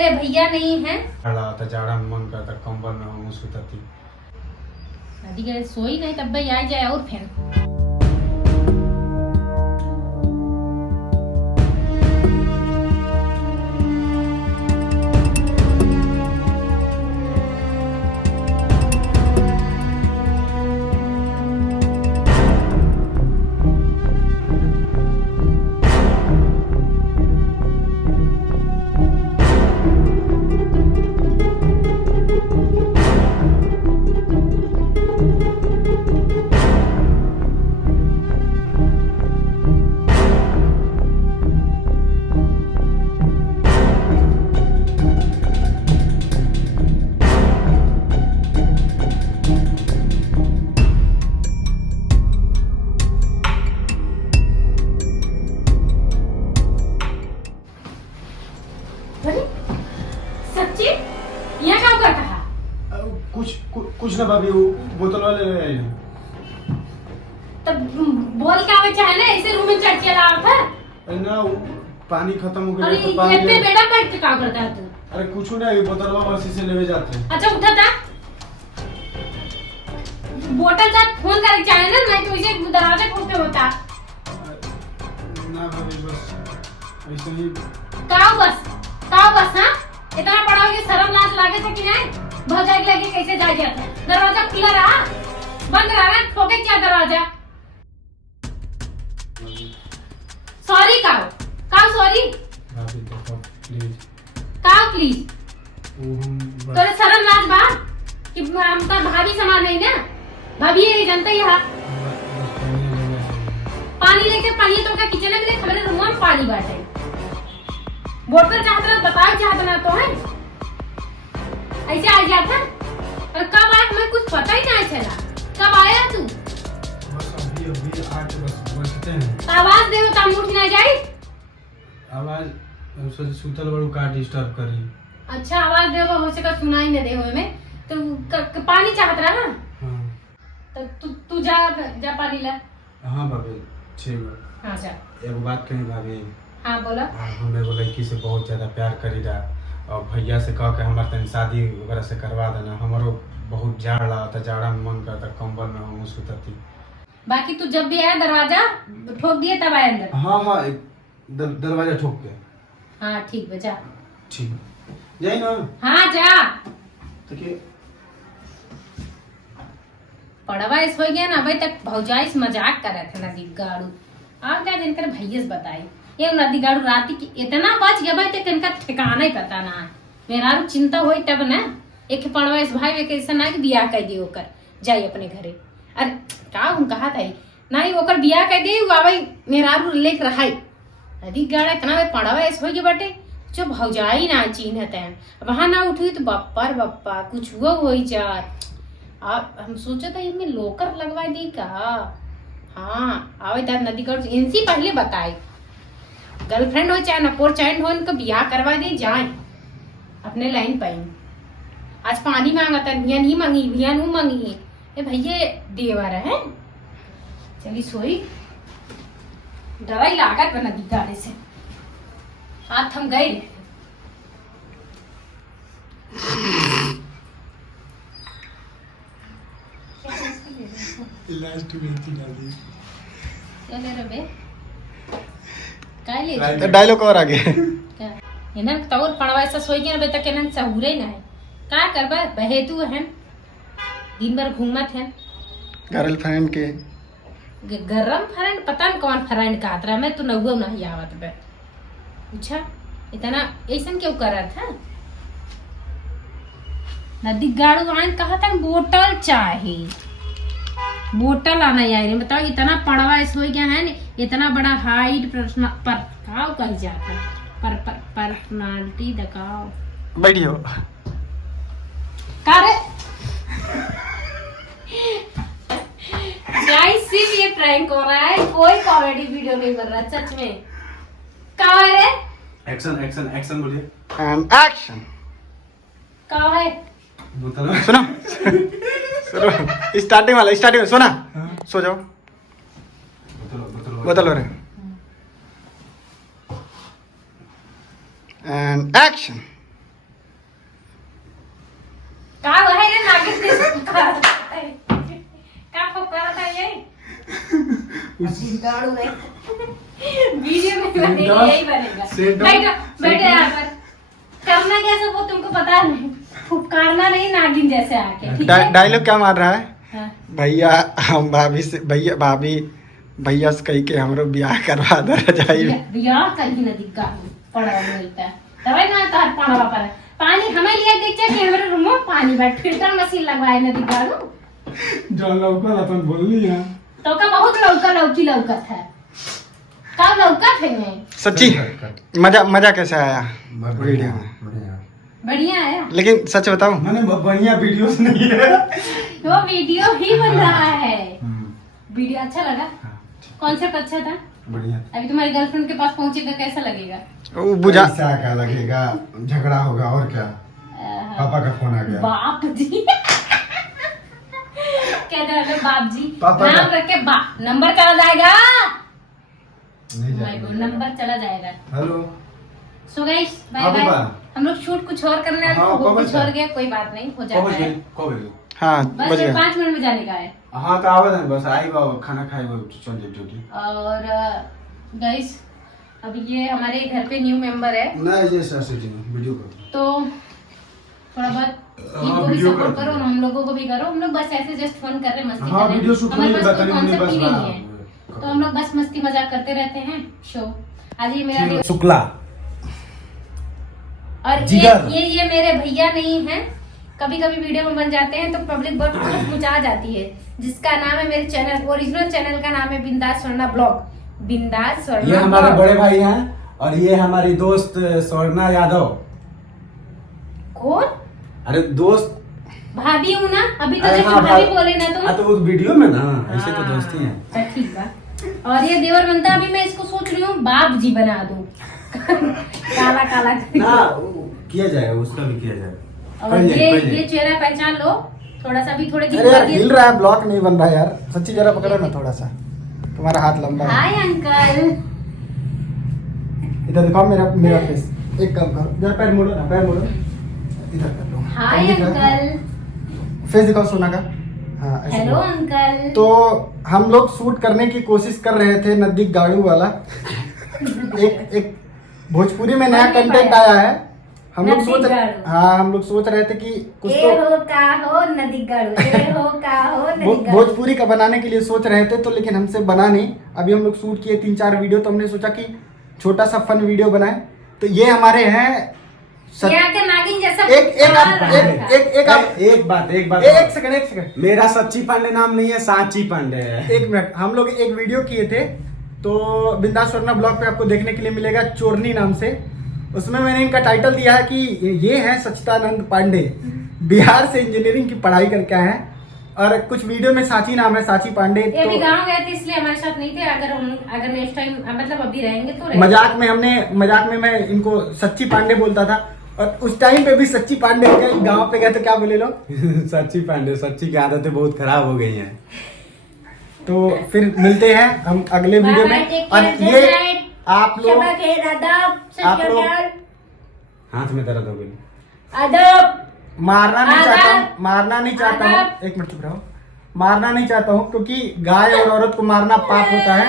मेरे भैया नहीं है। था जाड़ा में मन करता कंबल में हम सुतती। नदी के सोई नहीं तब भाई आ जाए और फिर सच्ची यहाँ क्या करता है? कुछ ना भाभी, वो बोतल वाले ले आए। तब बोल क्या बचा है ना, ऐसे रूम में चढ़ के ला था ना, पानी खत्म हो अरे गया तो पानी इतने बेड़ा बैठ के क्या करता है तू? अरे कुछ नहीं, बोतल वाले से ले जाते हैं। अच्छा उठा था बोतल जा फोन करके चाहे ना, मैं तो इसे दरवाजा खोलते होता ना भाभी, बस ऐसे ही। काओ बस हाँ, इतना बड़ा हो गया, शर्म लाज लागे थे कि नहीं? भौजाई लगे कैसे जा गया था? दरवाजा खुला रहा, बंद रहा, ठोके क्या दरवाजा? सॉरी काओ सॉरी भाभी देखो प्लीज, काओ प्लीज। बस तोरे शर्म लाज बा कि हम तो भाभी समान नहीं ना, भाभी ये जानता ही है। पानी लेके पानी तो क्या किचन में देख, हमारे रूम में पानी बाटे बोतल चाहत रहा, बताओ चाहत ना तो है ऐसे आ गया था। और कब आया हमें कुछ पता ही नहीं चला, कब आया तू? बस अभी आके बस बचते हैं। तो आवाज दे तो उठ ना जाए। आवाज सोच सुतल बड़ू का डिस्टर्ब करी। अच्छा आवाज दे, हो सका सुनाई न दे हमें तो पानी चाहत रहा। हाँ तो तू जा पानी ला। हाँ भाभी ठीक है। हाँ जा। एगो बात कही भाभी, हाँ बोला। हम एगो लड़की से बहुत ज्यादा प्यार करी रहा, और भैया से कह के हमारे तनी शादी वगैरह से करवा देना। हमारो बहुत जाड़ लागता, जाड़ा में मन करता कंबल में हम सुतती। बाकी तू जब भी आया दरवाजा ठोक दिए तब आया अंदर। हाँ दरवाजा ठोक के। हाँ ठीक बचा। ठीक जाए ना। हाँ जा। देखिए पड़वा इस हो गया ना, अभी तक भौजाइस मजाक कर रहे थे नदी गाड़ू। आप क्या जिनकर भैया बताई ये नदी गाड़ू राती की इतना बच गया भाई, तक इनका ठिकाना ही पता ना। मेरा चिंता हुई तब ना, एक पड़वा इस भाई में कैसे ना कि बियाह कर दिए होकर जाई अपने घरे। अरे क्या हम कहा था ना ही होकर बियाह कर दिए भाई, मेरा लेख रहा नदी गाड़ा इतना पड़वा इस हो गया बटे जो भौजाई ना चिन्हत है। वहां ना उठी तो बप्पा कुछ हुआ हो जा। आप हम सोचा था इनमें लोकर लगवा दी का। हाँ आवे तार नदी का इनसे पहले बताए, गर्लफ्रेंड हो चाहे नपोर चाइल्ड हो, इनका बियाह करवा दे जाए अपने लाइन पाइन। आज पानी मांगा था, भिया नहीं मांगी, भिया नहीं मांगी है भैया देवर है। चली सोई डरा ही लागत बना नदी गाड़े से, हाथ थम गए। लास्ट में थी दादी। क्या ले रहे बे? काय ले? डायलॉग और आगे। क्या? इनन तौर पड़वा ऐसा सोई के ना बेटा के नन सहुरे ना है। का करबा बहे तू है दिन भर घूमत है गर्लफ्रेंड के गरम फ्रेंड पता न कौन फ्रेंड का आतरा मैं तो नहुआ नहीं आवत बे। अच्छा इतना ऐसन क्यों करत है? नदी गाड़ू आन कहा था बोतल चाहे, बोतल आना यार। बताओ इतना पड़वा इस हो गया है ना, इतना बड़ा हाइट पर काव कह जाता पर पर्सनालिटी दिखाओ। बैठियो करे गाइस सिर्फ ये प्रैंक हो रहा है, कोई कॉमेडी वीडियो नहीं बन रहा सच में। क्या है? एक्शन एक्शन एक्शन बोलिए। And action. क्या है? बोतल सुनो स्टार्टिंग वाला, स्टार्टिंग में सुना। सो जाओ। बोतल हो रहे एंड एक्शन। का है रे नागिन के का फुकार था ये गाड़ू रे वीडियो में बनेगा यही बनेगा बैठो बैठो यहाँ पर करना कैसे वो तुमको पता नहीं फुकारना नहीं नागिन जैसे आके ठीक है डायलॉग क्या मार रहा है? हाँ। भैया हम भाभी से भैया भाभी भैया से कही के हमरो ब्याह करवा दे रजाई में। बियाह कहीं न दिक्का पड़ा मिलता है दवाई ना तार पाना पर पानी हमें लिया देख के हमारे रूम में पानी बैठ फिल्टर मशीन लगवाए न दिक्का जो लौका ला तुम बोल ली है तो का बहुत लौकी लौकत है का लौकत है सच्ची मजा कैसे आया वीडियो में? बढ़िया है लेकिन सच बताऊं मैंने बढ़िया वीडियोस नहीं है वो वीडियो ही बन रहा है वीडियो अच्छा लगा कॉन्सेप्ट अच्छा था बढ़िया। अभी तुम्हारी गर्लफ्रेंड के पास पहुंचेगा कैसा लगेगा वो बुझा ऐसा क्या लगेगा झगड़ा होगा और क्या पापा का फोन आ गया बाप जी क्या हेलो बाप जी पापा नाम रख के नंबर चला जाएगा नहीं नंबर चला जाएगा हेलो सो गाइस बाय हाँ, बाय पापा। हम लोग शूट कुछ और करने वाले हाँ, थे, वो कब कुछ है? और गया कोई बात नहीं हो जाता है हाँ बस बज गया 5 मिनट में जाने का है हाँ तो आवाज है बस आई बाबा खाना खाए वो चल जाए ड्यूटी और गाइस अभी ये हमारे घर पे न्यू मेंबर है नहीं ये सर वीडियो करो तो थोड़ा बहुत हाँ, इनको भी वीडियो सपोर्ट करते करो और हम लोगों को भी करो हम लोग बस ऐसे जस्ट फन कर रहे हैं मस्ती हाँ कर रहे वीडियो हैं शूट हमारे नहीं पास बताने कोई मुझे कॉन्सेप्ट बस ही नहीं है तो हम लोग बस मस्ती मजाक करते रहते हैं शो आज ये मेरा दिन शुक्ला और जिगर। ये मेरे भैया नहीं है कभी कभी वीडियो में बन जाते हैं तो पब्लिक बहुत मुझा जाती है जिसका नाम है मेरे चैनल ओरिजिनल चैनल का नाम है बिंदास स्वर्णा ब्लॉग बिंदास ये स्वर्णा हमारे ब्लॉग बड़े भाई हैं और ये हमारी दोस्त स्वर्णा यादव कौन अरे दोस्त भाभी हूँ ना अभी तो अरे देखो हाँ, भाभी भाई। बोले ना तुम तो वो वीडियो में ना ऐसे तो दोस्ती हैं अच्छा, ठीक बा और ये देवर बनता अभी मैं इसको सोच रही हूँ बाप जी बना दूं काला काला ना वो किया जाए उसका भी किया जाए और कर ले, कर ले। ये चेहरा पहचान लो थोड़ा सा भी थोड़े दिन अरे यार बाद हिल रहा है ब्लॉक नहीं बन रहा है यार सच्ची जरा पकड़ो ना थोड़ा सा तुम्हारा हाथ लंबा है हाय अंकल इधर दिखाओ मेरा मेरा फेस एक काम करो जरा पैर मोड़ो ना पैर मोड़ो इधर कर लो हाय अंकल फेस दिखाओ सोना का हाँ ऐसे हेलो करो। अंकल तो हम लोग शूट करने की कोशिश कर रहे थे नजदीक गाड़ू वाला एक भोजपुरी में नया बन नहीं कंटेंट पाया। आया है हम लोग नजदीक सोच गाड़ू। हाँ हम लोग सोच रहे थे कि कुछ ए तो हो का हो नदी गाड़ू ए हो का हो नदी गाड़ू भोजपुरी का बनाने के लिए सोच रहे थे तो लेकिन हमसे बना नहीं अभी हम लोग शूट किए 3-4 वीडियो तो हमने सोचा कि छोटा सा फन वीडियो बनाए तो ये हमारे हैं ये आके नागिन जैसा एक बात सेकंड मेरा सच्ची पांडे नाम नहीं है सांची पांडे है एक मिनट हम लोग एक वीडियो किए थे तो बिंदास स्वर्णा ब्लॉग पे आपको देखने के लिए मिलेगा चोरनी नाम से उसमें मैंने इनका टाइटल दिया है कि ये है सच्चिदानंद पांडे बिहार से इंजीनियरिंग की पढ़ाई करके आए हैं और कुछ वीडियो में साची नाम है साची पांडे ये भी तो गाँव गए थे इसलिए हमारे साथ नहीं थे अगर नेक्स्ट टाइम मतलब अभी रहेंगे तो मजाक में मैं इनको सच्ची पांडे बोलता था और उस टाइम पे भी सच्ची पांडे हो गए गाँव पे गए तो क्या बोले लोग सच्ची पांडे सच्ची की आदतें बहुत खराब हो गई हैं तो फिर मिलते हैं हम अगले वीडियो में और ये आप लोग हाथ में दर्द हो गई अदब मारना नहीं आदाब। चाहता हूँ मारना नहीं चाहता हूँ आदाब। एक मिनट चुप रहो मारना नहीं चाहता हूँ क्योंकि गाय और औरत को मारना पाप होता है